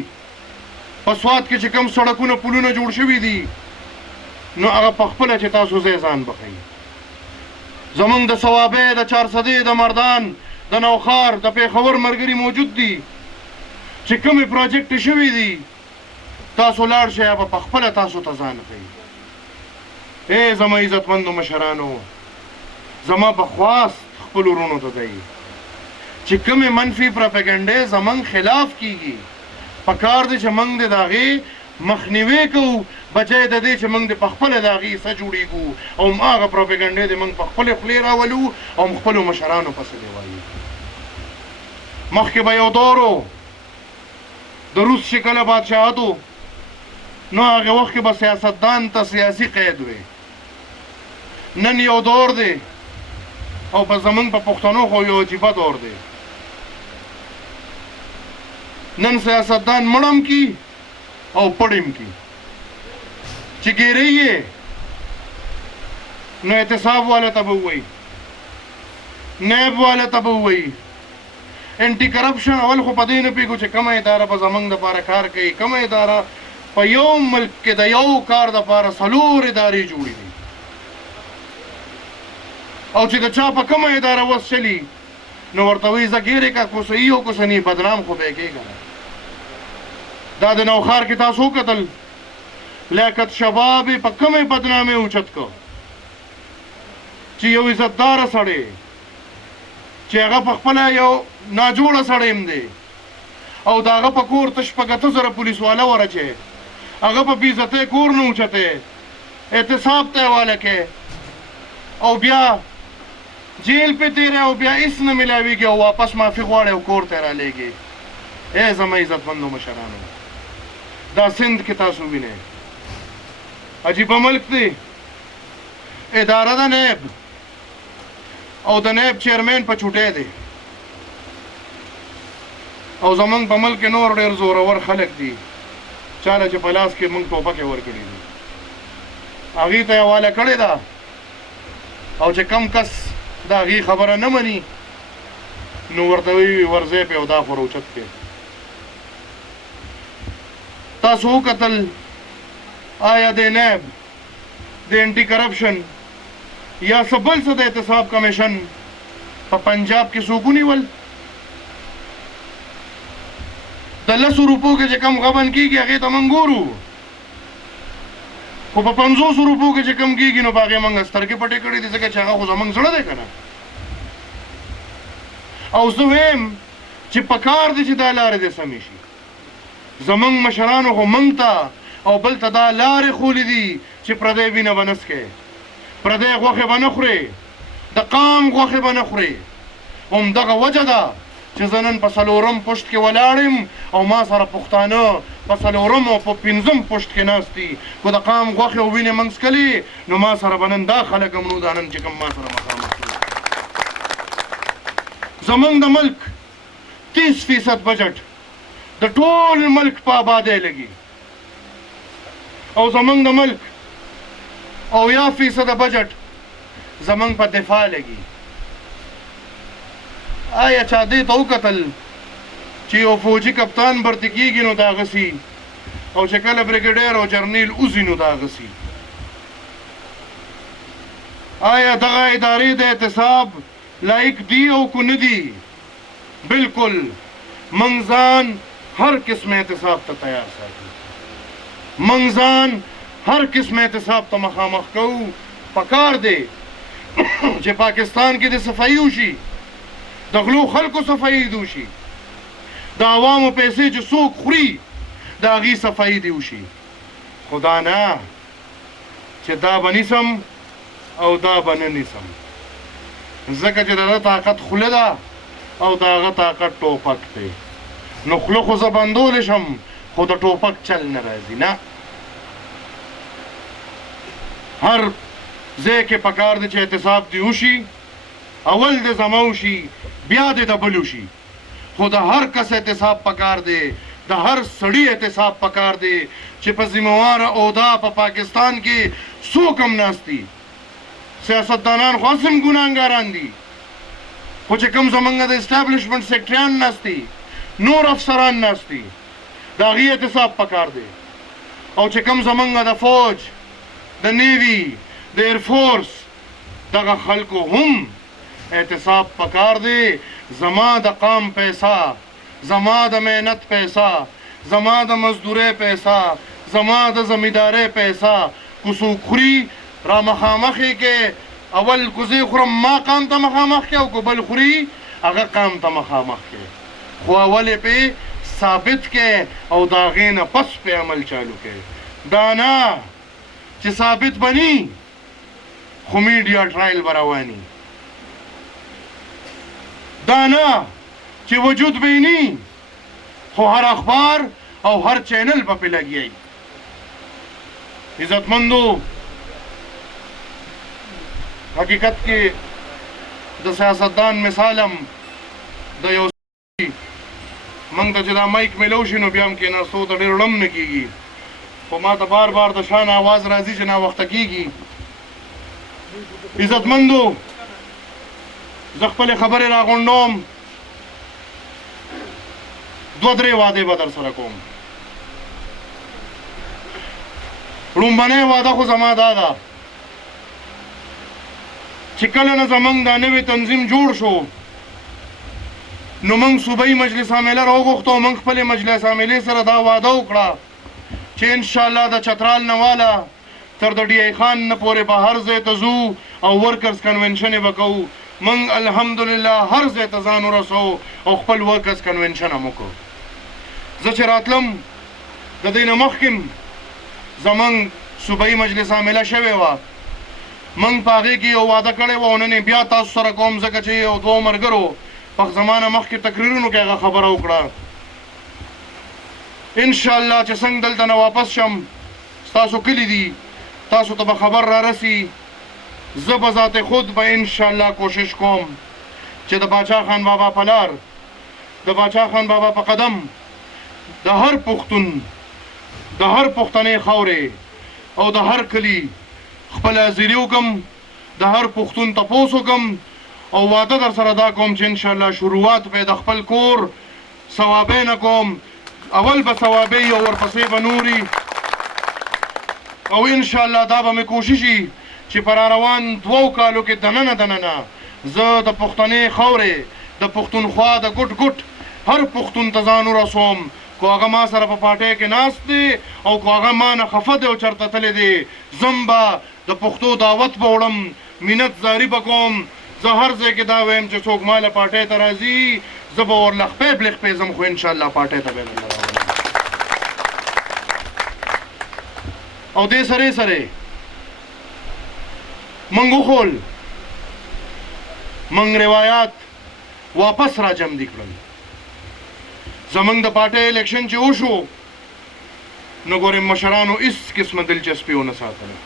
په سوات کې چې کوم سړکونه پلونه جوړ شوي دي نو هغه په خپله چې تاسو ځان بخئ زمونږ د صوابۍ د چارسدې د مردان د نوخار د پېښور ملګري موجود دي چې کومې پراجیکټ شوي دي تاسو لاړ شئ هغه په خپله تاسو ته ځان ښیي ای زما عزتمندو مشرانو زما په خواست خپل ورونو ته دی چې کومې منفي پراپګنډې زموږ خلاف کیږي پکار دی چې موږ د هغې مخنیوی کوو بجای د دې چې موږ د په خپله د هغې څه جوړېږو او هغه پراپګنډې د موږ په خپلې خولې راولو او خپلو مشرانو پسې دی وایو مخکې به یو دور و د روس چې کله بادشاهتو نو هغې وخت کې به سیاستدان ته سیاسي قید وی نن یو دور دی او په زمونږ په پښتنو خو یو عجیبه دور دی نن سیاستدان مړم کی او پړم کی چې ګیرې یې نو احتساب والا ته به ووایي نیب والا ته به ووایي انټي کرپشن اول خو په دې نه پوهېږو چې کومه اداره به زموږ دپاره کار کوي کومه اداره په یو ملک کې د یو کار دپاره 4 ادارې جوړې دي او چې د چا په کومه اداره وس چلي نو ورته وایي زه ګیرې که کو صحیح او کو صحیح بدنام خو به یې کېږه دا د نوخار کې تاسو وکتل لیاقت شباب یې په کومې بدنامۍ اوچت کړ چې یو عزتداره سړی چې هغه په خپله یو ناجوړه سړی هم دی او د هغه په کور ته 8,000 پولیس والا ورچې هغه په بېعزتۍ کور نه اوچتی احتساب ته حواله کې او بیا جیل پې تیری او بیا هېڅ نه میلاویږي او واپس معافي غواړي او کور ته یې رالیږي ای زما عزتمندو مشرانو دا سند کې تاسو وینئ عجیبه ملک دی اداره د نیب او د نیب چیرمین په چوټۍ دی او زمونږ په ملک کې نور ډېر زورور خلک دي چاله چې په لاس کې موږ ټوپکې ورکړي دي هغې ته یې حواله کړې ده او چې کم کس د هغې خبره نه مني نو ورته وایي ورځی پې او دا خو روچت کې تاسو وکتل آیا د نیب د انټي کرپشن یا څه بل څه د احتساب کمیشن په پنجاب کې څوک ونیول د 10 روپو کې چې کم غبن کېږي هغې ته موږ ګورو خو په 500 روپو کې چې کم کېږي نو په هغې موږ سترګې پټې کړې دي ځکه چې هغه خو زموږ زړه دی که نه او زه ویم چې پکار دی چې دا لارې دې سمې شي. زمونږ مشرانو خو موږ ته او بل ته دا لارې ښولې دي چې پردی وینه به نه څښې، پردی غوښې به نه خورې، د قام غوښې به نه خورې. همدغه وجه ده چې زه نن په 4م پشت کې ولاړ یم او ما سره پښتانه په 4م او په 5م پشت کې ناست دي. خو د قام غوښې او وینې موږ څښلې نو ما سره به نن دا خلک هم نو دا نن چې کوم ما سره مخامخ دي. زمونږ د ملک 30% بجټ د ټول ملک په آبادۍ لګي او زمونږ د ملک 80% بجټ زمونږ په دفاع لګي. آیا چا دې ته وکتل چې یو فوجي کپتان برته کېږي نو د هغه سي او چې کله بریګیډیر او جرنیل وځي نو د هغه سي؟ آیا دغه ادارې د احتساب لایق دي او که نه دي؟ بلکل موږ ځان هر قسم احتساب ته تیار ساتو، موږ ځان هر قسم احتساب ته مخامخ کوو. پکار دی چې پاکستان کې د صفایي وشي، د غلو خلکو صفایي دې وشي، د عوامو پیسې چې څوک خوري د هغې صفایي دې وشي. خو دا نه چې دا به نیسم او دا به نه نیسم، ځکه چې د ده طاقت خوله ده او د هغه طاقت ټوپک دی. نو خوله خو زه بندولی شم خو د ټوپک چل نه راځي. نه، هر ځای کې پکار دی چې احتساب دې وشي، اول د زما وشي بیا د بل وشي. خو د هر کس احتساب پکار دی، د هر سړي احتساب پکار دی چې په ذمهواره عہده په پاکستان کې څوک هم ناست دي. سیاستدانان خو هسې هم ګناهګاران دي، خو چې کوم زمونږ د اسټابلیشمنټ سیکټریان ناست دي، نور افسران ناست دي، د هغې احتساب پکار دی. او چې کوم زمونږ د فوج، د نیوي، د ایرفورس دغه خلکو هم احتساب پکار دی. زما د قام پیسه، زما د محنت پیسه، زما د مزدورۍ پیسه، زما د زمیندارۍ پیسه که څوک خوري را مخامخ یې کې، اول که زه خورم ما قام ته مخامخ کې او که بل خوري هغه قام ته مخامخ کې. خو اول یې پې ثابت کې او د هغې نه پس پې عمل چالو کې. دا نه چې ثابت بني خو میډیا ټرایل به رواني، دا نه چې وجود بینی خو هر اخبار او هر چینل به پې لګیایي. عزتمندو، حقیقت کې د سیاستدان مثالم د یو موږ ته چې دا مایک میلو شي نو بیا هم کېناستو ته ډېر ړم نه کېږي، خو ما ته بار بار د شان آواز راځي چې ناوخته کېږي. عزتمندو، زه خپلې خبرې راغونډوم، 2-3 وعدې به در سره کوم. لومبنۍ وعده خو زما دا ده چې کله نه زمونږ دا نوی تنظیم جوړ شو نو موږ صوبایي مجلس عامله راوغوښتو او موږ خپلې مجلس عاملې سره دا وعده وکړه چې انشاءالله د چترال نه واله تر د ډي ای خان نه پورې به هر ځای ته ځو او ورکرز کنونشن یې به کوو. موږ الحمدلله هر ځای ته ځان ورسوو او خپل ورکرز کنونشن هم وکړو. زه چې راتلم د دې نه مخکې زمونږ صوبایي مجلس عامله شوې وه، موږ په هغې کې یو وعده کړی وه او نن یې بیا تاسو سره کوم، ځکه چې یو 2 ملګرو په زمانه مخکې تقریرونو کې هغه خبره وکړه. انشاءالله چې څنګه دلته نه واپس شم، ستاسو کلي دي، تاسو ته به خبر را رسي. زه به ذات خود به انشاءالله کوشش کوم چې د باچا خان بابا په لار، د باچا خان بابا په قدم د هر پښتون، د هر پښتنې خاورې او د هر کلي خپل حاضري وکړم، د هر پښتون تپوس وکړم او وعده در سره دا کوم چې انشاءالله شروعات به د خپل کور ثوابۍ نه کوم. اول به ثوابۍ او ورپسې به نوري، او انشاءالله دا به مې کوششي چې په راروان 2 کالو کې دننه زه د پښتنې خاورې، د پښتونخوا د ګوټ ګوټ هر پښتون ته ځان ورسوم. کو هغه ما سره په پارټۍ کې ناست دی او کو هغه ما نه خفه دی او چېرته تللی دی، زم به د پښتو دعوت به وړم، مینت زاري به کوم، زه هر ځای کې دا وایم چې څوک ماله پارټۍ ته راځي زه به ورله خپې بلخپې ځم خو انشاءالله پارټۍ ته به یې نه راولم او دې سره سره موږ وښول موږ روایات واپس را جمع کړل زمونږ د پارټۍ الیکشن چې وشو نو ګورې مشرانو هېڅ قسمه دلچسپي ونه ساتله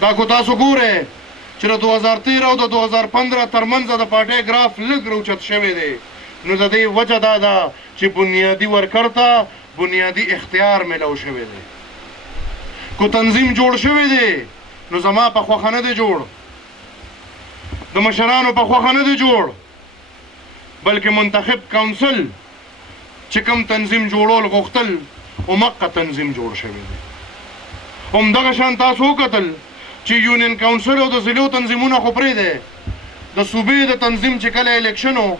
دا کو تاسو ګورئ چې د 2013 او د 2015 ترمنځ د پارټۍ ګراف لږ راوچت شوی دی نو د دې وجه دا ده چې بنیادي ورکر ته بنیادي اختیار میلاو شوی دی کو تنظیم جوړ شوی دی نو زما په خوښه نه دی جوړ د مشرانو په خوښه نه دی جوړ بلکې منتخب کونسل چې کوم تنظیم جوړول غوښتل همغه تنظیم جوړ شوی دی همدغه شان تاسو وکتل چې یونین کونسل او د ضلعو تنظیمونه خو پرېږدی د صوبې د تنظیم چې کله الیکشن و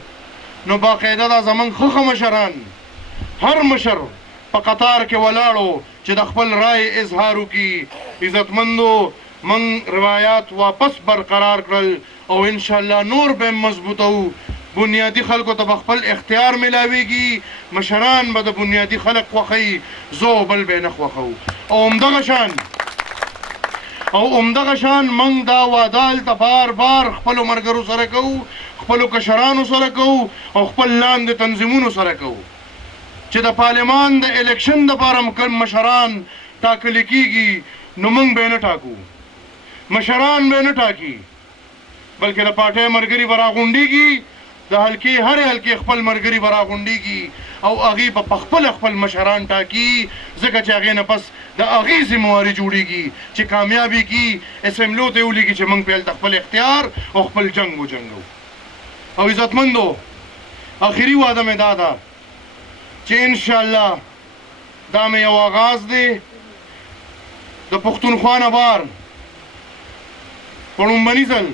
نو باقاعده دا زموږ ښه مشران هر مشر په قطار کې ولاړو چې د خپل رای اظهار وکړي عزتمندو موږ روایات واپس برقرار کړل او انشاءالله نور به مضبوطو بنیادی خلکو ته به خپل اختیار میلاویږي مشران به د بنیادي خلک خوښوي زه بل به نه خوښو او همدغه شان موږ دا واده هلته بار بار خپلو ملګرو سره کوو خپلو کشرانو سره کوو او خپل لاندې تنظیمونو سره کوو چې د پارلمان د الیکشن دپاره کوم مشران ټاکلی کېږي نو موږ به یې نه ټاکو مشران به یې نه ټاکي بلکې د پارټۍ ملګري به راغونډېږي د حلقې هرې حلقې خپل ملګري به راغونډېږي او هغې به په خپل مشران ټاکي ځکه چې هغې نه پس د هغې ذمهواري جوړېږي چې کامیابي کې اسمبلو ته یې ولیږي چې موږ په هلته خپل اختیار او خپل جنګ وجنګو او عزتمندو آخري واده مې دا ده چې انشاءالله دا مې یو آغاز دی د پښتونخوا نه بار په لومبني ځل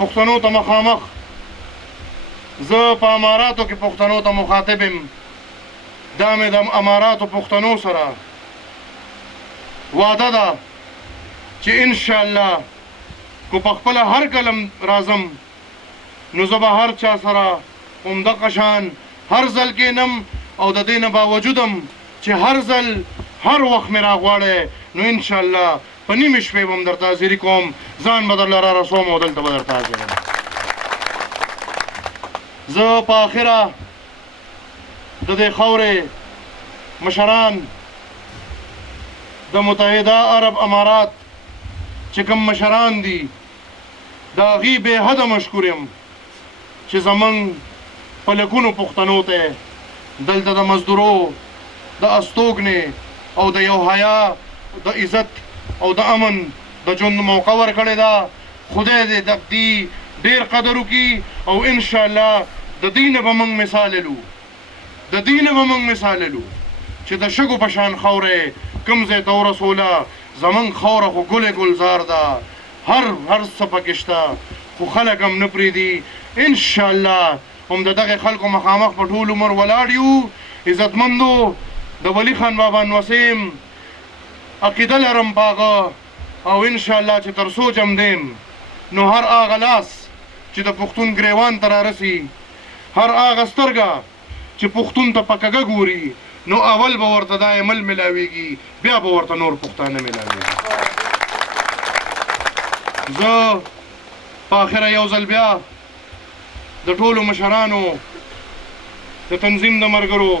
پښتنو ته مخامخ زه په اماراتو کې پښتنو ته مخاطب یم دا مې د اماراتو پښتنو سره واده ده چې انشاءالله کو په خپله هر کلم راځم نو زه به هر چا سره همدغه شان هر ځل کېنم او د دې نه باوجودم چې هر ځل هر وخت مې راغواړی نو انشاءالله په نیمې شپې به هم درته حاضري کوم ځان به درله را رسوم او دلته به درته حاضروم زه په آخره د دې خاورې مشران د متحده عرب امارات چې کوم مشران دي د هغې بې حده مشکور یم چې زموږ په لکونو پښتنو ته دلته د مزدورو د استوګنې او د یو حیا د عزت او د امن د ژوند موقع ورکړې ده خدای دې د دې ډېر قدر وکړي او انشاءالله د دې نه به موږ مثال لرو چې د شګو په شان خاورې کوم ځای ته ورسوله زموږ خاوره خو ګلې ګلزار ده هر څه پکې شته خو خلک هم نه پرېږدي انشاءالله هم د دغې خلکو مخامخ په ټول عمر ولاړ یو عزتمندو د ولی خان بابا نوسیم عقیده لرم په هغه او انشاءالله چې تر څو جمدیم نو هر هغه لاس چې د پښتون ګریوان ته رارسي هر هغه سترګه چې پښتون ته په کږه ګوري نو اول به ورته دا عمل میلاویږي بیا به ورته نور پښتانه میلاویږي زه په آخره یو ځل بیا د ټولو مشرانو د تنظیم د ملګرو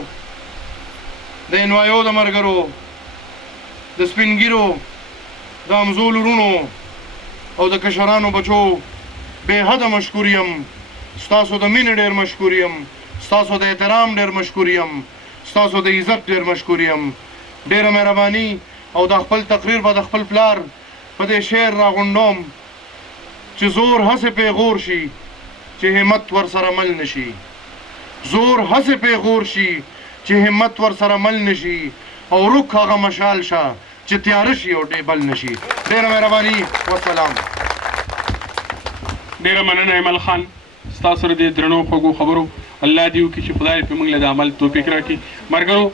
د انوایو د ملګرو د سپین ږیرو د همزولو وروڼو او د کشرانو بچو بې حده مشکور یم ستاسو د مینې ډېر مشکور یم ستاسو د احترام ډېر مشکور یم ستاسو د عزت ډېر مشکور یم ډېره مهرباني او د خپل تقریر به د خپل پلار په دې شعر راغونډوم چې زور هسې پیغور شي چې همت ورسره مل نشي زور هسې پیغور شي چې همت ورسره مل نشي او رک هغه مشال شه چې تیاره شي او ډیبل نشي ډېره مهرباني والسلام ډېره مننه ایمل خان ستا سره د درنو خوږو خبرو الله دې وکړي چې خدای په موږ له د عمل توفیق راکړي ملګرو